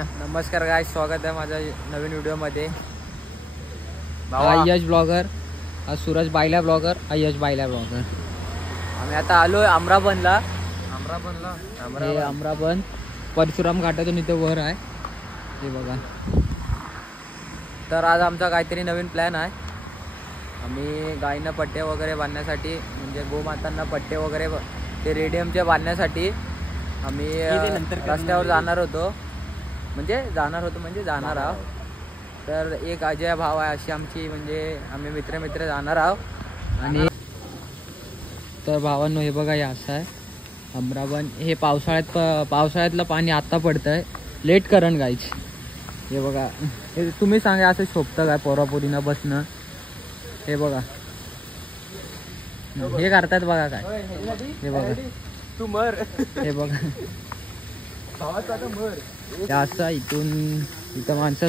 नमस्कार गाइस, स्वागत आहे माझ्या नवीन व्हिडिओ मध्ये। यश ब्लॉगर, सूरज बायला ब्लॉगर, यश बायला ब्लॉगर। आम्ही आता आलोय अमराबनला। अमराबन परशुराम घाटातून इथे वर आहे हे बघा। तर आज आमचा काहीतरी नवीन प्लॅन आहे। आम्ही गायींना पट्टे वगैरे बांधण्यासाठी, म्हणजे गोमातांना पट्टे वगैरे ते रेडियमचे बांधण्यासाठी आम्ही रस्त्यावर जाणार होतो, म्हणजे जाणार आहोत। तर एक अजय भाव आहे अशी आमची, म्हणजे आम्ही मित्र जाणार आहोत। आणि तर भावांनो हे बघा, हे असं आहे अमराबन। हे पावसाळ्यातलं पाणी आता पडतंय, लेट करण गायच। हे बघा, हे तुम्ही सांगा असं शोभतं काय पोरापोरीनं बसणं? हे बघा, हे करतात बघा काय, हे बघा तू मर, हे बघा हे असं। इथं माणसं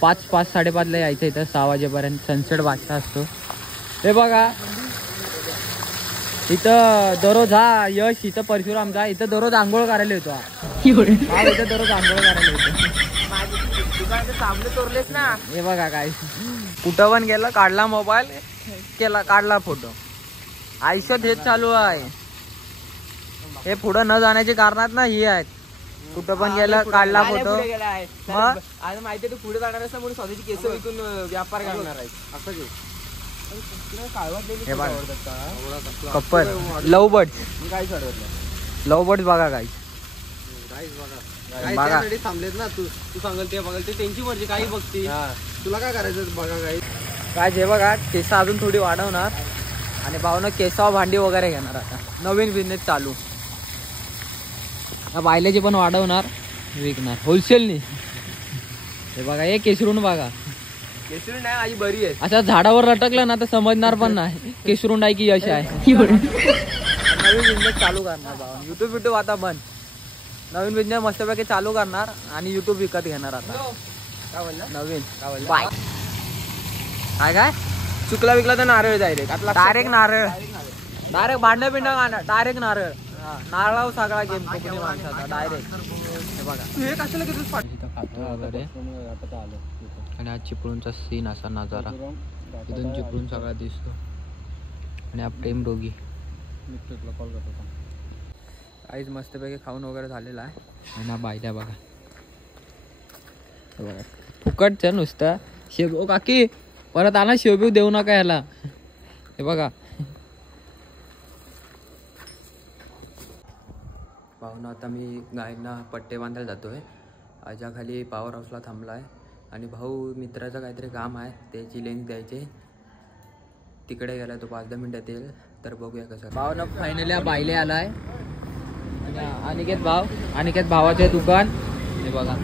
5:30-5:30ला यायचं, इथं 6 वाजेपर्यंत सनसेट वाजता असतो। हे बघा इथं दररोज यश इथं परशुरामचा इथं दररोज आंघोळ करायला येतो। इथं दररोज आंघोळ करायला येतो। सामने तोरलेस ना। हे बघा काय, कुठं पण गेला, काढला मोबाईल, काढला फोटो। आयुष्यात हेच चालू आहे। हे पुढं न जाण्याचे कारणात ना ही आहेत। कुठं पण गेला, काढला फोटो। मग आज माहिती तू पुढे जाणार असं म्हणून स्वतःची केस विकून व्यापार करणार आहे असं घे। कप्पल लव बर्ड्स बघा काय थांबलेत ना। तू सांगल ते बघाल, ते त्यांची मर्जी, काही बघती तुला काय करायचं बघा काय। जे बघा केस अजून थोडी वाढवणार आणि भावनं केसावर भांडी वगैरे घेणार। आता नवीन बिझनेस चालू, बायल्याचे पण वाढवणार, विकणार होलसेलनी। हे बघा, हे केशरुंड बघा, केसरी नाही माझी बरी आहे। अशा झाडावर लटकलं ना तर समजणार पण नाही केशरुंड आहे की यश आहे। नवीन बिझनेस चालू करणार भाऊ। युट्यूब आता बंद, नवीन बिझनेस मस्तपैकी चालू करणार आणि युट्यूब विकत घेणार आता। काय बोलला? नवीन बाय काय चुकला विकला तर नारळ डायरेक्ट नारळ डायरेक्ट भांडण पिंड डायरेक्ट नारळ नारळावर सगळा गेम कोकणी माणसाचा डायरेक्ट। हे बघा, हे कशाला किती वगैरे। आणि हा चिपळूणचा सीन असा नजारा, इथून चिपळूण सगळा दिसतो। आणि हा प्रेम रोगी काहीच मस्तपैकी खाऊन वगैरे झालेला आहे। आणि हा बायल्या बघा, बघा फुकटचं नुसतं शेबू। काकी परत आला, शेबू देऊ नका याला। हे बघा पाहुणं, आता मी गायींना पट्टे बांधायला जातोय। आजाखाली पॉवर हाऊसला थांबला आहे आणि भाऊ मित्राचं काहीतरी काम आहे, त्याची लिंक द्यायची। तिकडे गेला तो, 5-10 मिनिटात येईल। तर बघूया कसं। भावना फायनली बायले आलाय। अनिकेत भावाचे दुकान, हे बघा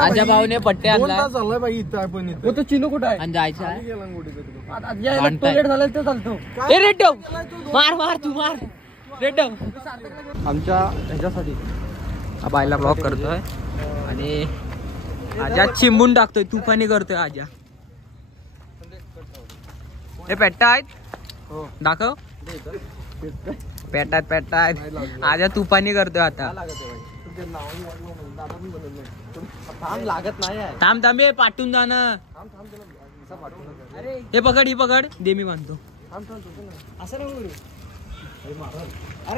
आजा भाऊने पट्टे आणला। चिनू कुठं आहे? आणि जायचं आहे मार तू मार रेडम। आमच्या ह्याच्यासाठी हा बायला ब्लॉक करतोय आणि आजा चिंबून टाकतोय, तुफानी करतोय आजा। हे पेट्टा आहेत, दाखव पेट्टा आहेत। आजा तुफानी करतोय आता। लागत नाही थांब हे पाठवून जा ना। हे पकड, ही पकड दे, मी बांधतो। असं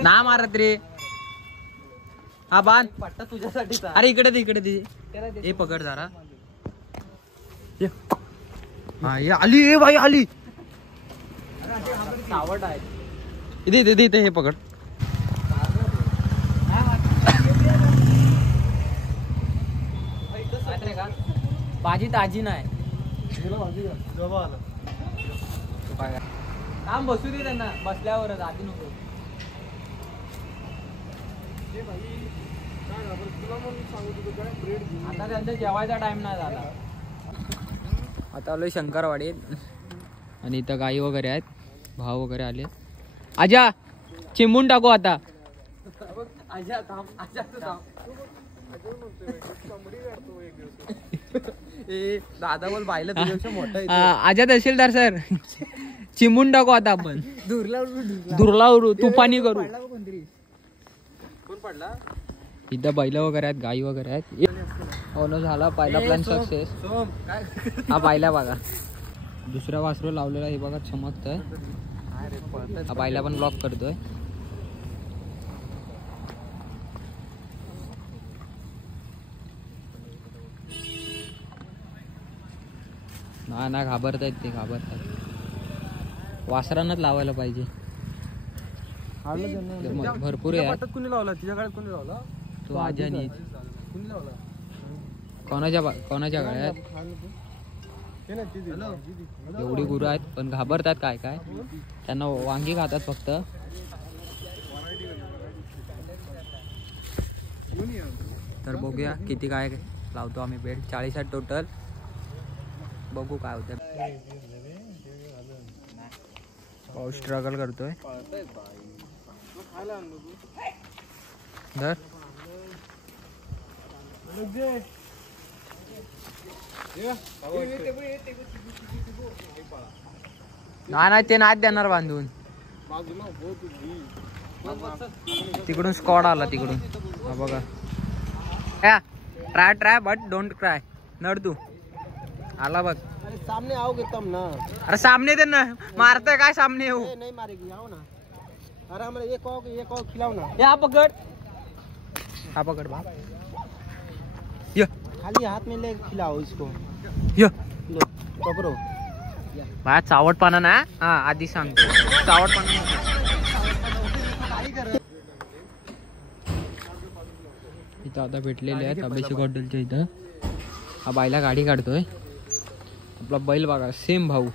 ना मारत रे, हा बांध पट्टा तुझ्यासाठी। अरे इकडे दे, हे पकड जरा। हा ये आली, ए भाई आली। सावट आहे इथे हे पकड। भाजी ताजी नाही, काम बसू दे त्यांना, बसल्यावरच आधी नको। आता त्यांचा जेवायचा टाइम नाही झाला। आता आलोय शंकरवाडीत आणि इथं गाई वगैरे आहेत, भाव वगैरे आले। आजा चिंबून टाकू आता। दादा बोल, बायला तुझ्यापेक्षा मोठा आजा तहसीलदार सर, चिंबून टाकू आता आपण। दुरलावरू तुफानी करू। कोण पडला? इथं बैल वगैरे आहेत, गाई वगैरे आहेत. हो ना, झाला पहिला प्लॅन सक्सेस. हा पाहिला बघा, दुसरा वासरू लावलेला हे बघा, चमकतोय. हा पाहिला पण ब्लॉक करतोय. ना घाबरतायत ते, घाबरतात. वासरांनाच लावायला पाहिजे. भरपूर आहे. कुणी लावला तिच्या गाड्यात? कुणी लावला? तो आजानी. कुणी लावला? कोणाच्या गाड्यात एवढी गुरु आहेत पण घाबरतात. काय काय त्यांना वांगी खातात फक्त. तर बघूया किती काय लावतो आम्ही बेड. 40 आहेत टोटल. बघू काय होतं. पाऊस स्ट्रगल करतोय. धर. नाही ते नाच देणार बांधून. तिकडून स्क्वॉड आला तिकडून. हा बघा. Try but don't cry. नड तू आला बघ. अरे सामने आओगे तब ना. अरे सामने दे ना. मारतोय काय सामने येऊ. नहीं मारेगी, आओ ना. अरे हमें ये कहो खिलाओ ना. या पकड़. हा पकड़ बाप. ये खाली हाथ में ले खिलाओ इसको. ये लो पकड़ो. बा चावटपणा ना. हा आधी सांगतो चावटपणा. इथं आता भेटलेले आहेत अभिषेक हॉटेलच्या इथं. हा बाईला गाडी काढतोय. आपला बैल बघा, सेम भाऊ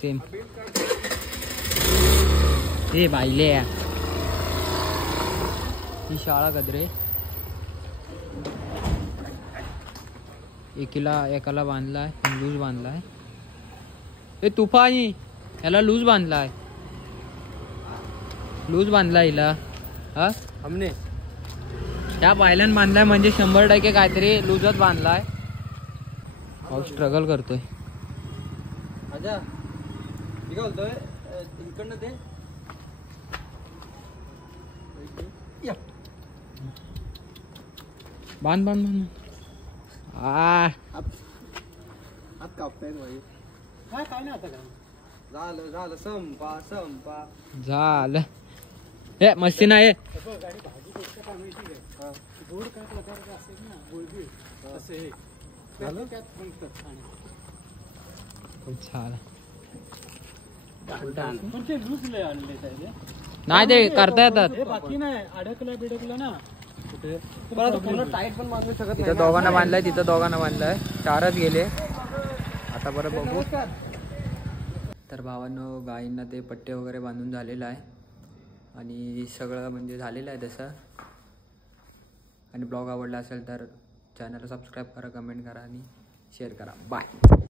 सेम. हे बाईले ही शाळा गदरे. एकाला बांधलाय, लूज बांधलाय. हे तुफानी याला लूज बांधलाय. लूज बांधला हिला. हा हमने त्या बायलान बांधलाय म्हणजे 100% काहीतरी लूजच बांधलाय. भाऊ स्ट्रगल करतोय. आजा मी काय बोलतोय, इकडनं ते बांध बांध बांध. हात कापतायत भाई. काय नाही आता. काय झालं संपा. झालं. हे मस्ती नाही. गोड काय प्रकारचं असेल ना, गोळबीळ असं हे झालं त्यात म्हणतात. झालं. पण ते लूजले आणले त्याचे. नाही ते करता येतात. बाकी नाही बिडकलं ना कुठे. टाईट पण बांधू शकत तिथं दोघांना बांधलाय, तिथं दोघांना बांधलाय. 4च गेले आता. बरं बघू. तर भावांनो, गायींना ते पट्टे वगैरे बांधून झालेलं आहे आणि सगळं म्हणजे झालेलं आहे तसं. आणि ब्लॉग आवडला असेल तर चॅनलला सबस्क्राईब करा, कमेंट करा आणि शेअर करा. बाय.